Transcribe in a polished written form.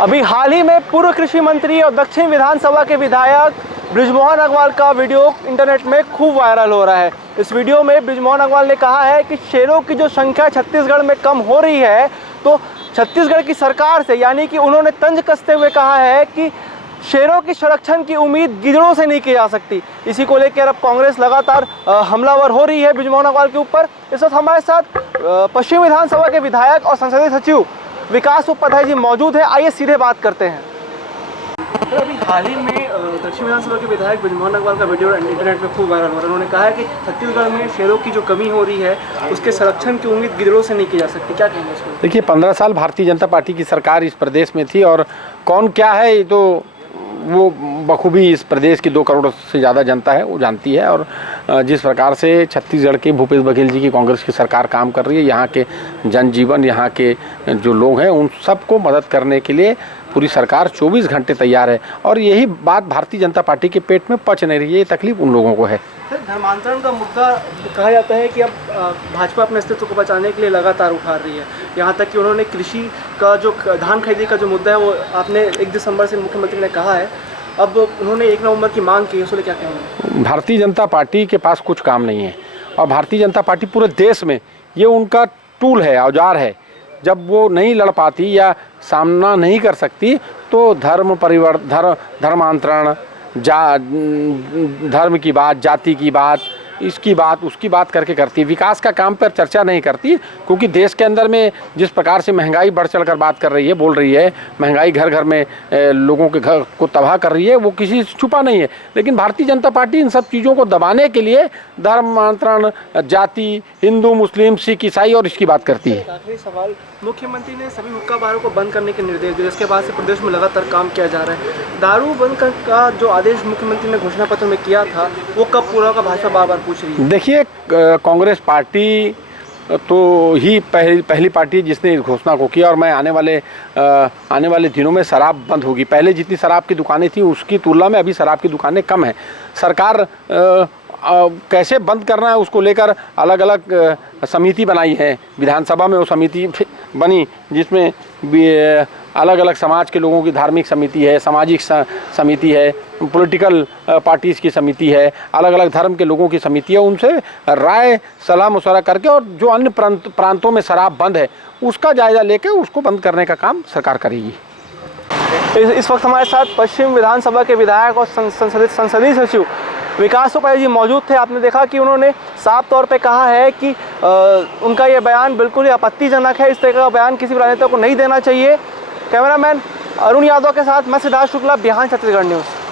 अभी हाल ही में पूर्व कृषि मंत्री और दक्षिण विधानसभा के विधायक बृजमोहन अग्रवाल का वीडियो इंटरनेट में खूब वायरल हो रहा है। इस वीडियो में बृजमोहन अग्रवाल ने कहा है कि शेरों की जो संख्या छत्तीसगढ़ में कम हो रही है, तो छत्तीसगढ़ की सरकार से, यानी कि उन्होंने तंज कसते हुए कहा है कि शेरों की संरक्षण की उम्मीद गिद्धड़ों से नहीं की जा सकती। इसी को लेकर अब कांग्रेस लगातार हमलावर हो रही है बृजमोहन अग्रवाल के ऊपर। इस वक्त हमारे साथ पश्चिम विधानसभा के विधायक और संसदीय सचिव विकास उपाध्याय जी मौजूद है। आइए सीधे बात करते हैं। तो अभी हाल ही में दक्षिण विधानसभा के विधायक बृजमोहन अग्रवाल का वीडियो इंटरनेट में खूब वायरल हो रहा है। उन्होंने कहा है कि छत्तीसगढ़ में शेरों की जो कमी हो रही है, उसके संरक्षण की उम्मीद गिद्धड़ों से नहीं की जा सकती। क्या कहेंगे इसको? देखिए, 15 साल भारतीय जनता पार्टी की सरकार इस प्रदेश में थी और कौन क्या है ये तो वो बखूबी इस प्रदेश की 2 करोड़ से ज़्यादा जनता है वो जानती है। और जिस प्रकार से छत्तीसगढ़ के भूपेश बघेल जी की कांग्रेस की सरकार काम कर रही है, यहाँ के जनजीवन, यहाँ के जो लोग हैं उन सबको मदद करने के लिए पूरी सरकार 24 घंटे तैयार है। और यही बात भारतीय जनता पार्टी के पेट में पच नहीं रही है, ये तकलीफ उन लोगों को है। धर्मांतरण का मुद्दा कहा जाता है कि अब भाजपा अपने अस्तित्व को बचाने के लिए लगातार उठा रही है। यहाँ तक कि उन्होंने कृषि का जो धान खरीदी का जो मुद्दा है वो आपने 1 दिसंबर से मुख्यमंत्री ने कहा है, अब उन्होंने 1 नवंबर की मांग की है, उसके लिए क्या कहेंगे? भारतीय जनता पार्टी के पास कुछ काम नहीं है और भारतीय जनता पार्टी पूरे देश में ये उनका टूल है, औजार है। जब वो नहीं लड़ पाती या सामना नहीं कर सकती तो धर्मांतरण, धर्म की बात, जाति की बात, इसकी बात, उसकी बात करके करती है। विकास का काम पर चर्चा नहीं करती, क्योंकि देश के अंदर में जिस प्रकार से महंगाई बढ़ चढ़ कर बात कर रही है, बोल रही है, महंगाई घर घर में लोगों के घर को तबाह कर रही है, वो किसी से छुपा नहीं है। लेकिन भारतीय जनता पार्टी इन सब चीज़ों को दबाने के लिए धर्मांतरण, जाति, हिंदू, मुस्लिम, सिख, ईसाई और इसकी बात करती है। आखिरी सवाल, मुख्यमंत्री ने सभी हुक्का बारों को बंद करने के निर्देश दिए, जिसके बाद से प्रदेश में लगातार काम किया जा रहा है। दारू बंद का जो आदेश मुख्यमंत्री ने घोषणा पत्र में किया था, वो कब पूरा होगा, भाजपा बार बार पूछ रही है। देखिए, कांग्रेस पार्टी तो ही पहली पार्टी जिसने इस घोषणा को किया और मैं आने वाले दिनों में शराब बंद होगी। पहले जितनी शराब की दुकानें थी उसकी तुलना में अभी शराब की दुकानें कम हैं। सरकार कैसे बंद करना है उसको लेकर अलग अलग समिति बनाई है। विधानसभा में वो समिति बनी जिसमें अलग अलग समाज के लोगों की धार्मिक समिति है, सामाजिक समिति है, पॉलिटिकल पार्टीज़ की समिति है, अलग अलग धर्म के लोगों की समिति है। उनसे राय सलाह मशवरा करके और जो अन्य प्रांतों में शराब बंद है उसका जायज़ा लेकर उसको बंद करने का काम सरकार करेगी। इस वक्त हमारे साथ पश्चिम विधानसभा के विधायक और संसदीय सचिव विकास उपाध्याय जी मौजूद थे। आपने देखा कि उन्होंने साफ तौर पे कहा है कि उनका ये बयान बिल्कुल ही आपत्तिजनक है। इस तरह का बयान किसी भी राजनेता को नहीं देना चाहिए। कैमरामैन अरुण यादव के साथ मैं सिद्धार्थ शुक्ला, बिहार छत्तीसगढ़ न्यूज़।